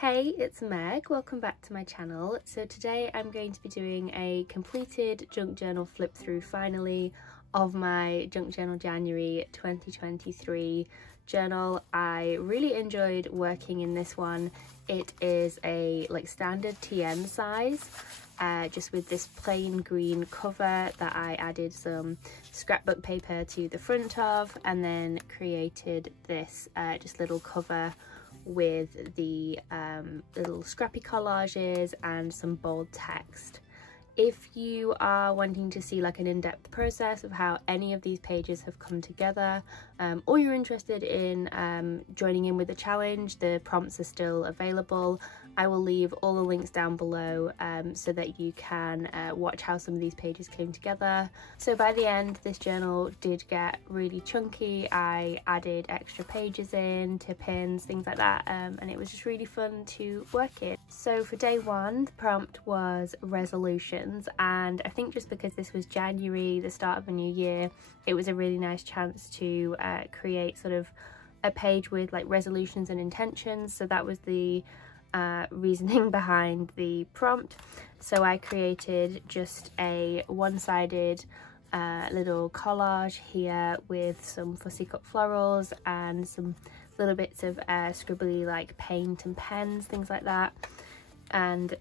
Hey, it's Meg. Welcome back to my channel. So today I'm going to be doing a completed junk journal flip through finally of my Junk Journal January 2023 journal. I really enjoyed working in this one. It is a standard TN size, just with this plain green cover that I added some scrapbook paper to the front of, and then created this just little cover with the little scrappy collages and some bold text. If you are wanting to see an in-depth process of how any of these pages have come together, or you're interested in joining in with the challenge, the prompts are still available. I will leave all the links down below so that you can watch how some of these pages came together. So by the end, this journal did get really chunky. I added extra pages in, tip-ins, things like that, and it was just really fun to work in. So for day one, the prompt was resolutions, and I think just because this was January, the start of a new year, it was a really nice chance to create sort of a page with resolutions and intentions. So that was the reasoning behind the prompt. So I created just a one-sided little collage here with some fussy cut florals and some little bits of scribbly paint and pens, things like that. And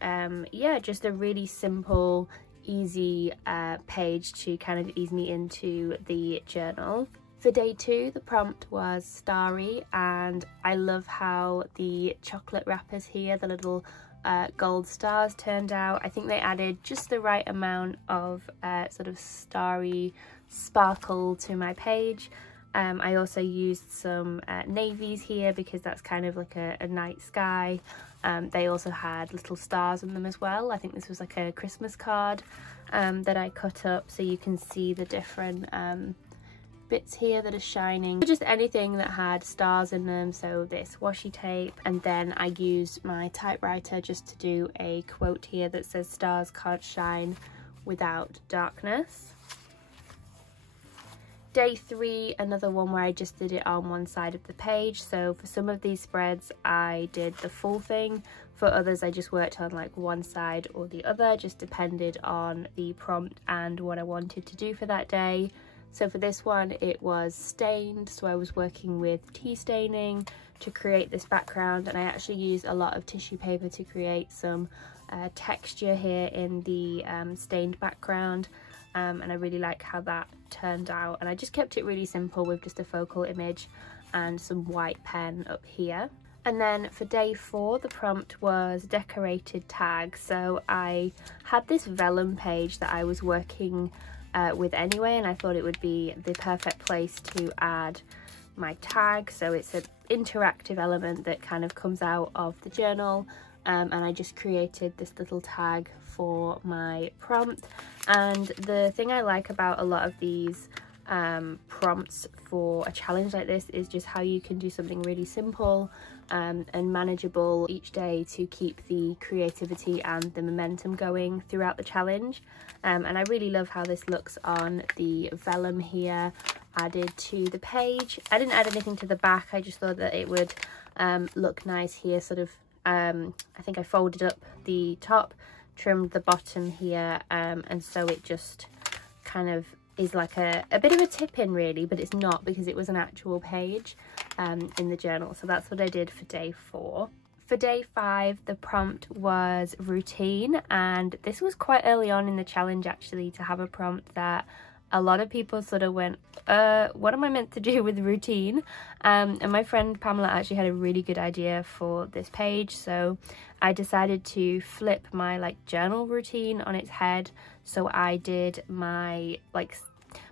yeah, just a really simple, easy page to kind of ease me into the journal. For day two, the prompt was starry, and I love how the chocolate wrappers here, the little gold stars, turned out. I think they added just the right amount of sort of starry sparkle to my page. I also used some navies here because that's kind of like a night sky. They also had little stars in them as well. I think this was like a Christmas card that I cut up, so you can see the different bits here that are shining, just anything that had stars in them. So this washi tape, and then I used my typewriter just to do a quote here that says stars can't shine without darkness. Day three, another one where I just did it on one side of the page. So for some of these spreads I did the full thing, for others I just worked on one side or the other, just depended on the prompt and what I wanted to do for that day. So for this one it was stained, so I was working with tea staining to create this background, and I actually used a lot of tissue paper to create some texture here in the stained background, and I really like how that turned out. And I just kept it really simple with just a focal image and some white pen up here. And then for day four, the prompt was decorated tags. So I had this vellum page that I was working with anyway, and I thought it would be the perfect place to add my tag. So it's an interactive element that kind of comes out of the journal, and I just created this little tag for my prompt. And the thing I like about a lot of these prompts for a challenge like this is just how you can do something really simple and manageable each day to keep the creativity and the momentum going throughout the challenge. And I really love how this looks on the vellum here added to the page. I didn't add anything to the back, I just thought that it would look nice here, sort of I think I folded up the top, trimmed the bottom here, and so it just kind of is like a bit of a tip-in really, but it's not, because it was an actual page in the journal. So that's what I did for day four. For day five, the prompt was routine, and this was quite early on in the challenge actually to have a prompt that a lot of people sort of went, what am I meant to do with routine? And my friend Pamela actually had a really good idea for this page, so I decided to flip my journal routine on its head. So I did my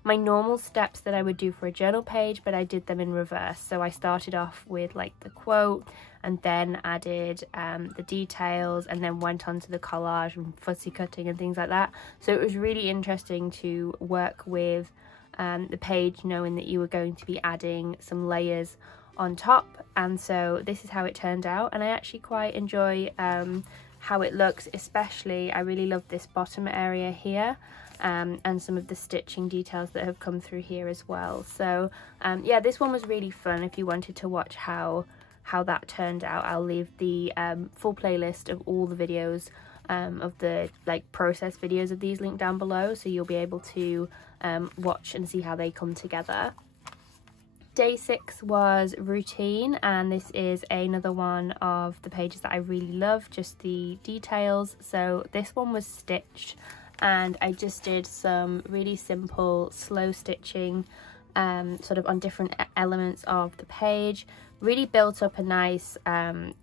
my normal steps that I would do for a journal page, but I did them in reverse. So I started off with the quote, and then added the details, and then went on to the collage and fussy cutting and things like that. So it was really interesting to work with the page knowing that you were going to be adding some layers on top. And so this is how it turned out, and I actually quite enjoy how it looks. Especially I really love this bottom area here, and some of the stitching details that have come through here as well. So yeah, this one was really fun if you wanted to watch how how that turned out. I'll leave the full playlist of all the videos of the like process videos of these linked down below, so you'll be able to watch and see how they come together. Day 6 was routine, and this is another one of the pages that I really love, just the details. So this one was stitched, and I just did some really simple slow stitching sort of on different elements of the page. Really built up a nice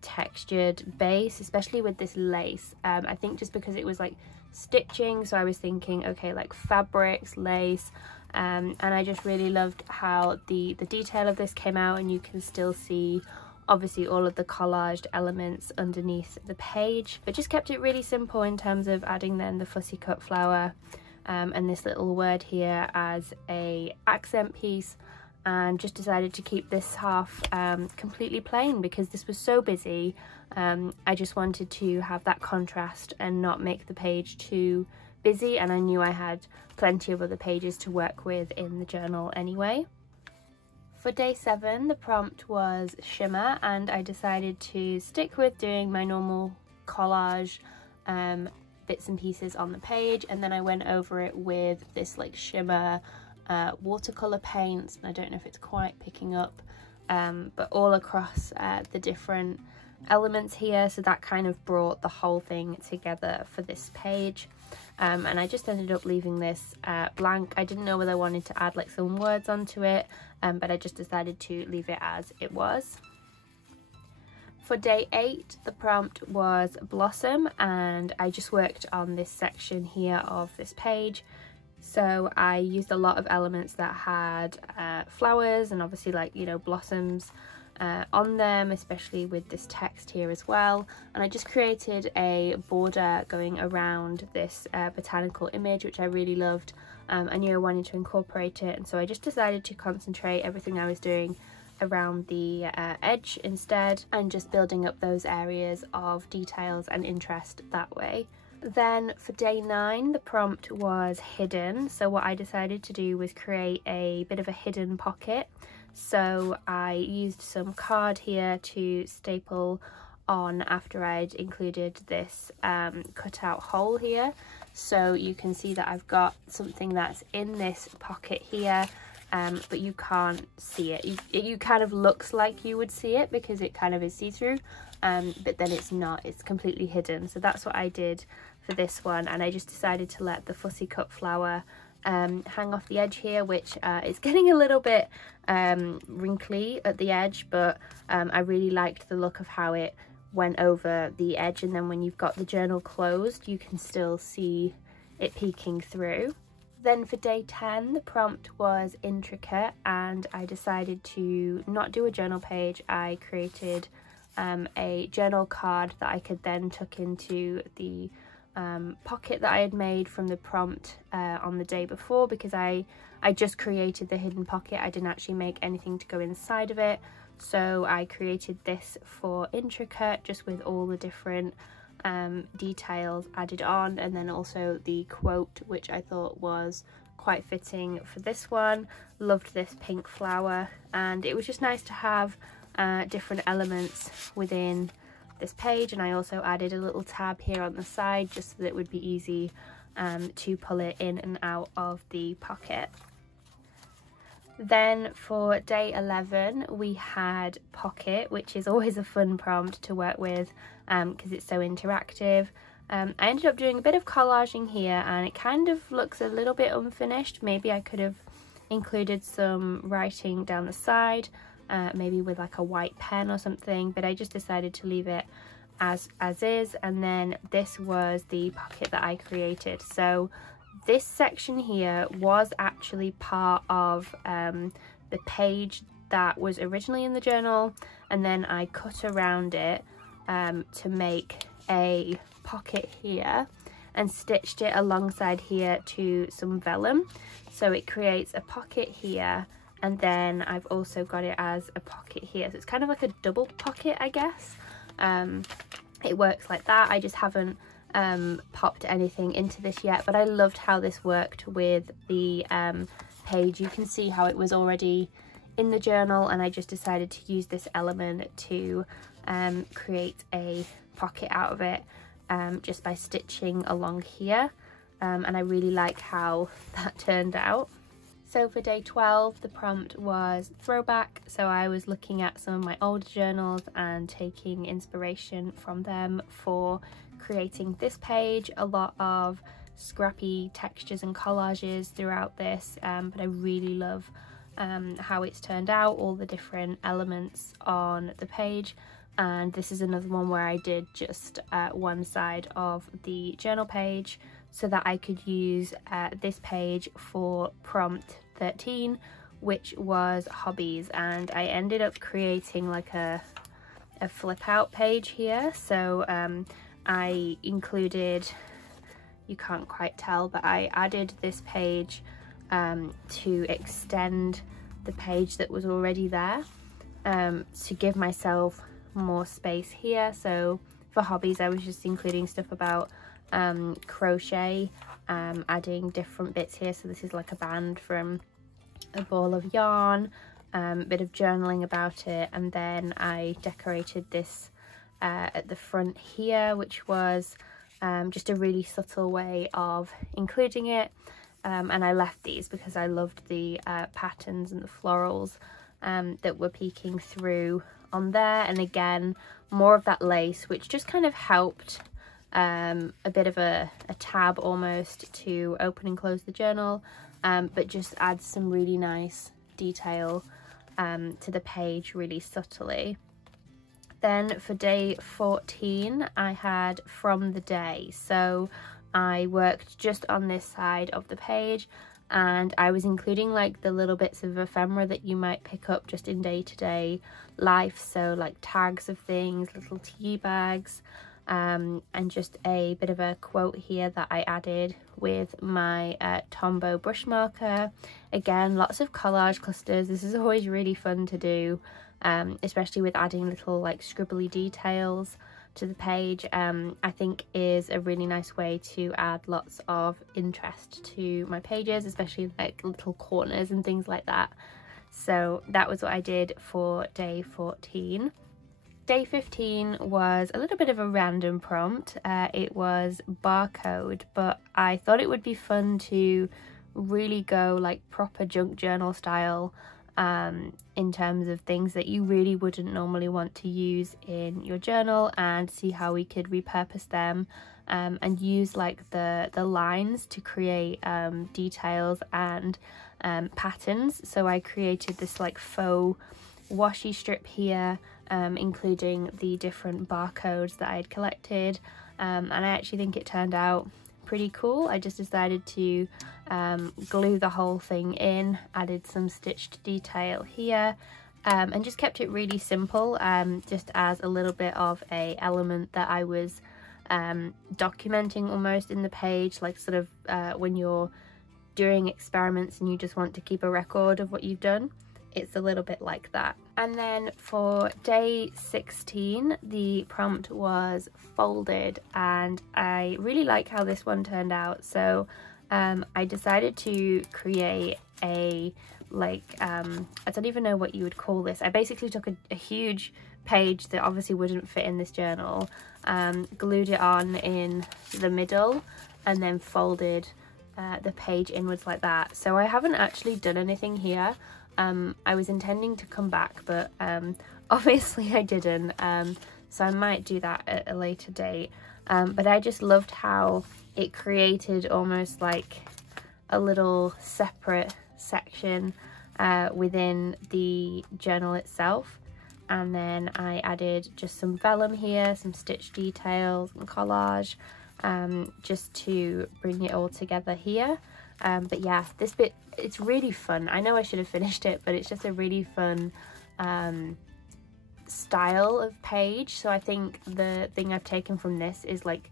textured base, especially with this lace. I think just because it was like stitching, so I was thinking, okay, like fabrics, lace, and I just really loved how the detail of this came out, and you can still see obviously all of the collaged elements underneath the page, but just kept it really simple in terms of adding then the fussy cut flower and this little word here as a accent piece, and just decided to keep this half completely plain because this was so busy. I just wanted to have that contrast and not make the page too busy, and I knew I had plenty of other pages to work with in the journal anyway. For day 7, the prompt was shimmer, and I decided to stick with doing my normal collage bits and pieces on the page, and then I went over it with this like shimmer watercolor paints, and I don't know if it's quite picking up, but all across the different elements here, so that kind of brought the whole thing together for this page. And I just ended up leaving this blank. I didn't know whether I wanted to add like some words onto it, but I just decided to leave it as it was. For day 8, the prompt was blossom, and I just worked on this section here of this page. So I used a lot of elements that had flowers and obviously like, you know, blossoms on them, especially with this text here as well. And I just created a border going around this botanical image, which I really loved. I knew I wanted to incorporate it, and so I just decided to concentrate everything I was doing around the edge instead, and just building up those areas of details and interest that way. Then for day 9, the prompt was hidden, so what I decided to do was create a bit of a hidden pocket. So I used some card here to staple on after I'd included this cutout hole here, so you can see that I've got something that's in this pocket here, but you can't see it. You kind of looks like you would see it because it kind of is see-through, but then it's not, it's completely hidden. So that's what I did for this one, and I just decided to let the fussy cut flower hang off the edge here, which is getting a little bit wrinkly at the edge, but I really liked the look of how it went over the edge, and then when you've got the journal closed you can still see it peeking through. Then for day 10, the prompt was intricate, and I decided to not do a journal page. I created a journal card that I could then tuck into the pocket that I had made from the prompt on the day before, because I just created the hidden pocket. I didn't actually make anything to go inside of it, so I created this for intricate, just with all the different details added on, and then also the quote, which I thought was quite fitting for this one. Loved this pink flower, and it was just nice to have different elements within this page. And I also added a little tab here on the side just so that it would be easy to pull it in and out of the pocket. Then for day 11 we had pocket, which is always a fun prompt to work with because it's so interactive. I ended up doing a bit of collaging here, and it kind of looks a little bit unfinished. Maybe I could have included some writing down the side, maybe with like a white pen or something, but I just decided to leave it as is. And then this was the pocket that I created. So this section here was actually part of the page that was originally in the journal, and then I cut around it to make a pocket here and stitched it alongside here to some vellum, so it creates a pocket here, and then I've also got it as a pocket here, so it's kind of like a double pocket, I guess. It works like that. I just haven't popped anything into this yet, but I loved how this worked with the page. You can see how it was already in the journal, and I just decided to use this element to create a pocket out of it just by stitching along here, and I really like how that turned out. So for day 12, the prompt was throwback, so I was looking at some of my older journals and taking inspiration from them for creating this page. A lot of scrappy textures and collages throughout this, but I really love how it's turned out, all the different elements on the page. And this is another one where I did just one side of the journal page so that I could use this page for prompt 13, which was hobbies, and I ended up creating like a flip out page here. So I included, you can't quite tell, but I added this page to extend the page that was already there, to give myself more space here. So for hobbies, I was just including stuff about crochet, adding different bits here. So this is like a band from a ball of yarn, bit of journaling about it, and then I decorated this at the front here, which was just a really subtle way of including it. And I left these because I loved the patterns and the florals that were peeking through on there, and again more of that lace, which just kind of helped a bit of a tab almost to open and close the journal, but just adds some really nice detail to the page really subtly. Then for day 14 I had from the day, so I worked just on this side of the page, and I was including like the little bits of ephemera that you might pick up just in day-to-day life, so like tags of things, little tea bags, and just a bit of a quote here that I added with my Tombow brush marker. Again, lots of collage clusters. This is always really fun to do, especially with adding little like scribbly details to the page. I think is a really nice way to add lots of interest to my pages, especially like little corners and things like that. So that was what I did for day 14. Day 15 was a little bit of a random prompt. It was barcode, but I thought it would be fun to really go like proper junk journal style, in terms of things that you really wouldn't normally want to use in your journal, and see how we could repurpose them and use like the lines to create details and patterns. So I created this like faux washi strip here, including the different barcodes that I had collected, and I actually think it turned out pretty cool. I just decided to glue the whole thing in, added some stitched detail here, and just kept it really simple, just as a little bit of a element that I was documenting almost in the page, like sort of when you're doing experiments and you just want to keep a record of what you've done. It's a little bit like that. And then for day 16, the prompt was folded, and I really like how this one turned out. So I decided to create a like I don't even know what you would call this. I basically took a huge page that obviously wouldn't fit in this journal, glued it on in the middle, and then folded the page inwards like that. So I haven't actually done anything here. I was intending to come back, but obviously I didn't, so I might do that at a later date. But I just loved how it created almost like a little separate section within the journal itself. And then I added just some vellum here, some stitch details and collage, just to bring it all together here. But yeah, this bit, it's really fun. I know I should have finished it, but it's just a really fun style of page. So I think the thing I've taken from this is like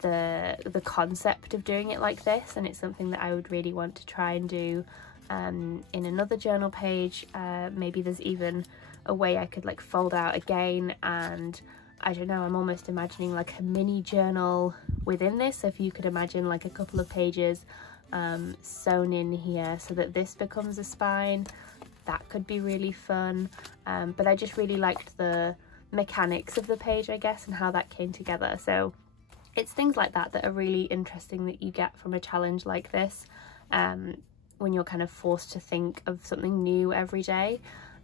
the concept of doing it like this, and it's something that I would really want to try and do in another journal page. Maybe there's even a way I could like fold out again, and I don't know, I'm almost imagining like a mini journal within this. So if you could imagine like a couple of pages sewn in here so that this becomes a spine, that could be really fun. But I just really liked the mechanics of the page, I guess, and how that came together. So it's things like that that are really interesting that you get from a challenge like this, when you're kind of forced to think of something new every day.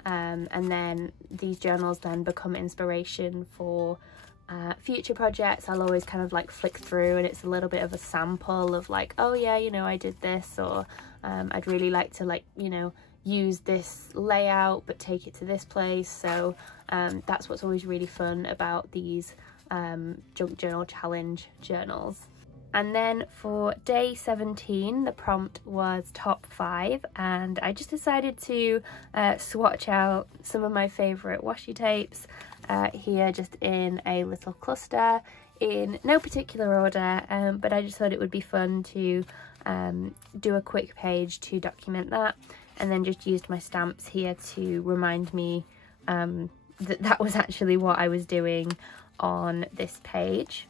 And then these journals then become inspiration for future projects. I'll always kind of like flick through and it's a little bit of a sample of like, oh yeah, you know, I did this, or I'd really like to, like, you know, use this layout but take it to this place. So that's what's always really fun about these junk journal challenge journals. And then for day 17, the prompt was top 5, and I just decided to swatch out some of my favourite washi tapes here, just in a little cluster in no particular order, but I just thought it would be fun to do a quick page to document that, and then just used my stamps here to remind me that that was actually what I was doing on this page.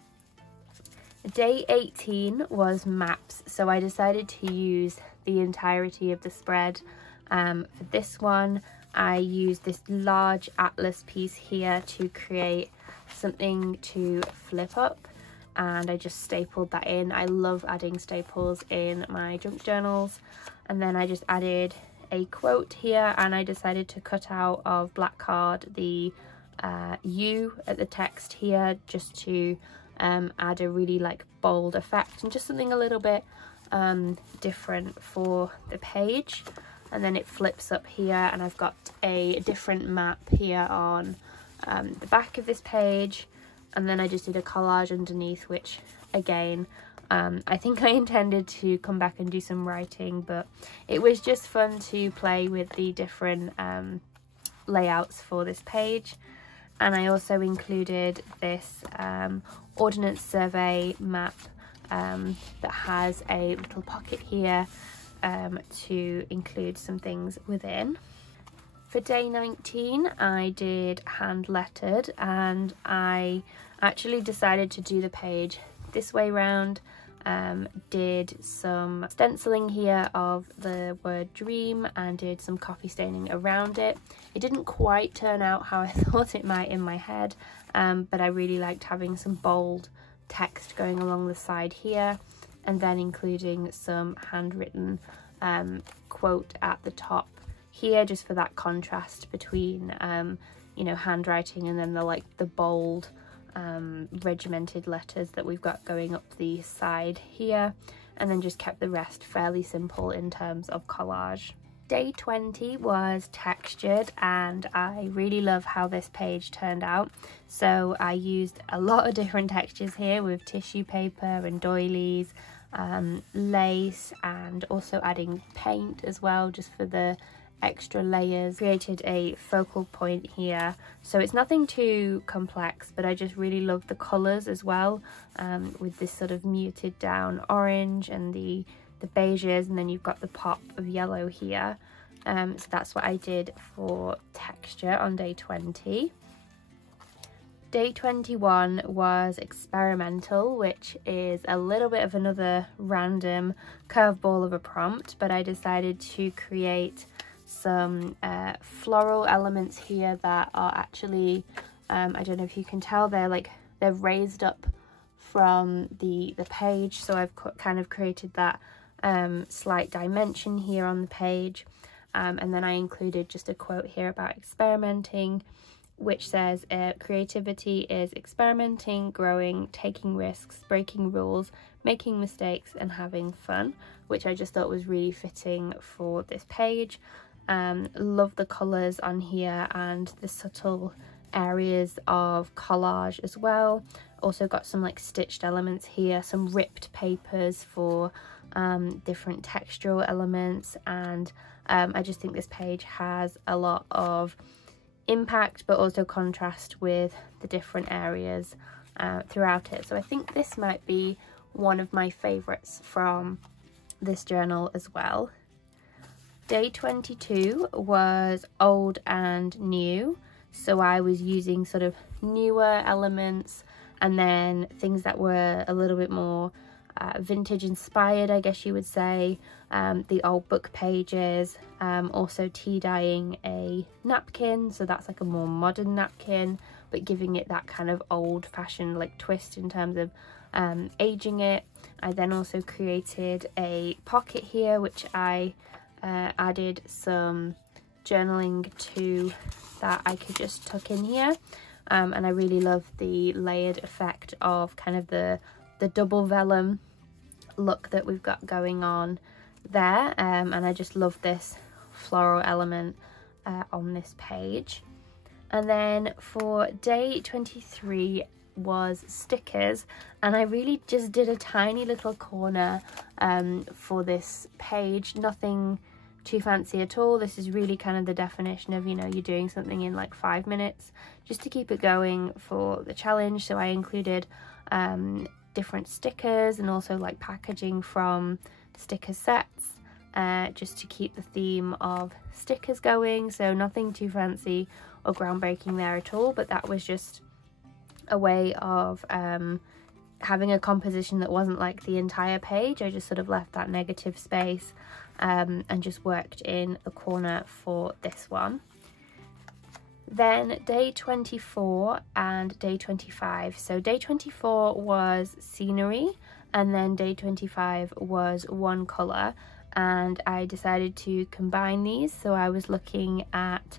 Day 18 was maps, so I decided to use the entirety of the spread. For this one, I used this large atlas piece here to create something to flip up, and I just stapled that in. I love adding staples in my junk journals. And then I just added a quote here, and I decided to cut out of black card the U at the text here, just to add a really like bold effect and just something a little bit different for the page. And then it flips up here, and I've got a different map here on the back of this page, and then I just did a collage underneath, which again, I think I intended to come back and do some writing, but it was just fun to play with the different layouts for this page. And I also included this Ordnance Survey map that has a little pocket here to include some things within. For day 19, I did hand lettered, and I actually decided to do the page this way round. Did some stenciling here of the word dream and did some copy staining around it. It didn't quite turn out how I thought it might in my head, but I really liked having some bold text going along the side here, and then including some handwritten quote at the top here, just for that contrast between you know, handwriting and then the bold regimented letters that we've got going up the side here, and then just kept the rest fairly simple in terms of collage. Day 20 was textured, and I really love how this page turned out. So I used a lot of different textures here with tissue paper and doilies, lace, and also adding paint as well, just for the extra layers. Created a focal point here, so it's nothing too complex, but I just really love the colours as well, with this sort of muted down orange and the beiges, and then you've got the pop of yellow here. So that's what I did for texture on day 20. Day 21 was experimental, which is a little bit of another random curveball of a prompt, but I decided to create some floral elements here that are actually, I don't know if you can tell, they're raised up from the page, so I've kind of created that slight dimension here on the page, and then I included just a quote here about experimenting, which says creativity is experimenting, growing, taking risks, breaking rules, making mistakes and having fun, which I just thought was really fitting for this page. Love the colours on here and the subtle areas of collage as well. Also got some like stitched elements here, some ripped papers for different textural elements, and I just think this page has a lot of impact but also contrast with the different areas throughout it. So I think this might be one of my favourites from this journal as well. Day 22 was old and new, so I was using sort of newer elements and then things that were a little bit more vintage inspired, I guess you would say. The old book pages, also tea dyeing a napkin, so that's like a more modern napkin, but giving it that kind of old-fashioned like twist in terms of aging it. I then also created a pocket here, which I added some journaling to that I could just tuck in here, and I really love the layered effect of kind of the double vellum look that we've got going on there, and I just love this floral element on this page. And then for day 23 was stickers, and I really just did a tiny little corner for this page, nothing too fancy at all. This is really kind of the definition of, you know, you're doing something in like 5 minutes just to keep it going for the challenge. So I included different stickers and also like packaging from sticker sets, just to keep the theme of stickers going. So nothing too fancy or groundbreaking there at all, but that was just a way of having a composition that wasn't like the entire page. I just sort of left that negative space and just worked in the corner for this one. Then day 24 and day 25. So day 24 was scenery, and then day 25 was one colour, and I decided to combine these. So I was looking at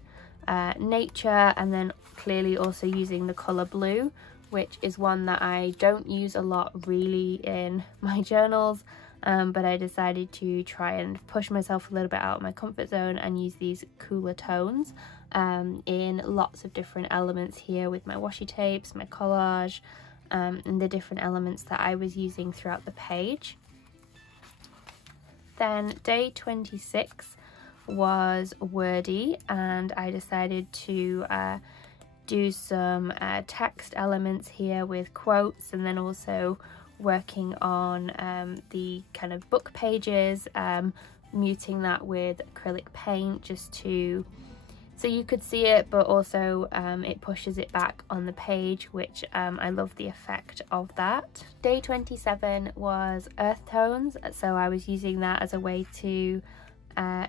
nature, and then clearly also using the colour blue, which is one that I don't use a lot really in my journals, but I decided to try and push myself a little bit out of my comfort zone and use these cooler tones in lots of different elements here with my washi tapes, my collage, and the different elements that I was using throughout the page. Then day 26 was wordy, and I decided to do some text elements here with quotes, and then also working on the kind of book pages, muting that with acrylic paint just to so you could see it, but also it pushes it back on the page, which I love the effect of that. Day 27 was earth tones, so I was using that as a way to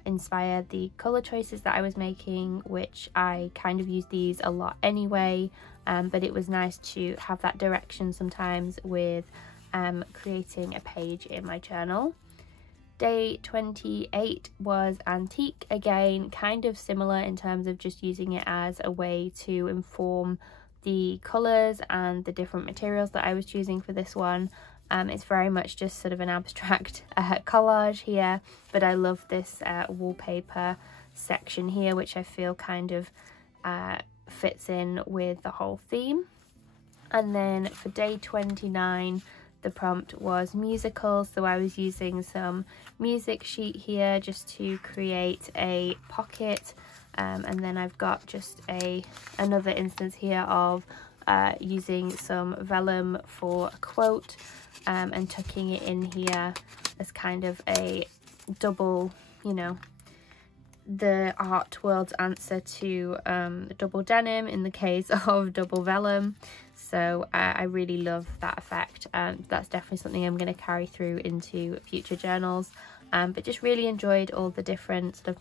inspire the colour choices that I was making, which I kind of use these a lot anyway, but it was nice to have that direction sometimes with creating a page in my journal. Day 28 was antique, again kind of similar in terms of just using it as a way to inform the colours and the different materials that I was choosing for this one. It's very much just sort of an abstract collage here, but I love this wallpaper section here, which I feel kind of fits in with the whole theme. And then for day 29, the prompt was musical, so I was using some music sheet here just to create a pocket, and then I've got just another instance here of using some vellum for a quote, and tucking it in here as kind of a double, you know, the art world's answer to double denim in the case of double vellum. So I really love that effect, and that's definitely something I'm going to carry through into future journals, but just really enjoyed all the different sort of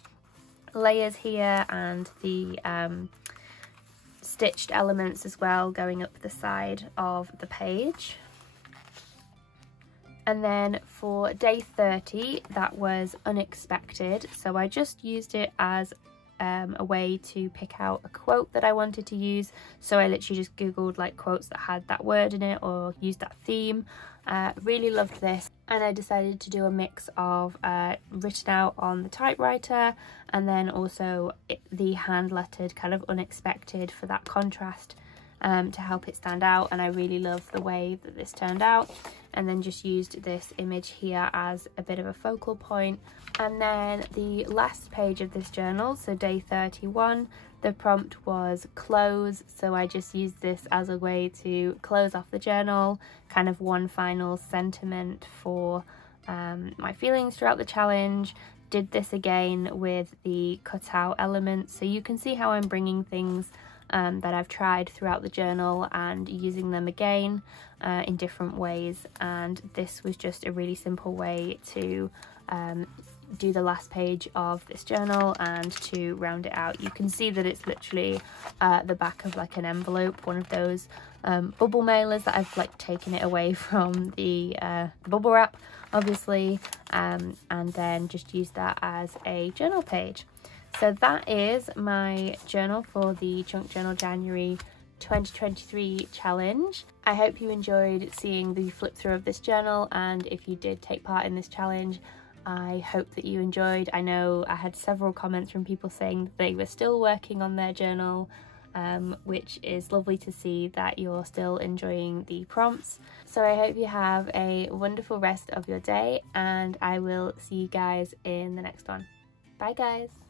layers here and the stitched elements as well going up the side of the page. And then for day 30, that was unexpected, so I just used it as a way to pick out a quote that I wanted to use. So I literally just googled like quotes that had that word in it or used that theme. Really loved this, and I decided to do a mix of written out on the typewriter and then also the hand lettered kind of unexpected for that contrast, to help it stand out. And I really love the way that this turned out, and then just used this image here as a bit of a focal point. And then the last page of this journal, so day 31, the prompt was close, so I just used this as a way to close off the journal, kind of one final sentiment for my feelings throughout the challenge. Did this again with the cutout elements, so you can see how I'm bringing things that I've tried throughout the journal and using them again in different ways, and this was just a really simple way to do the last page of this journal and to round it out. You can see that it's literally the back of like an envelope, one of those bubble mailers that I've like taken it away from the bubble wrap obviously, and then just use that as a journal page. So that is my journal for the Junk Journal January 2023 challenge. I hope you enjoyed seeing the flip through of this journal, and if you did take part in this challenge, I hope that you enjoyed. I know I had several comments from people saying that they were still working on their journal, which is lovely to see that you're still enjoying the prompts. So I hope you have a wonderful rest of your day, and I will see you guys in the next one. Bye guys!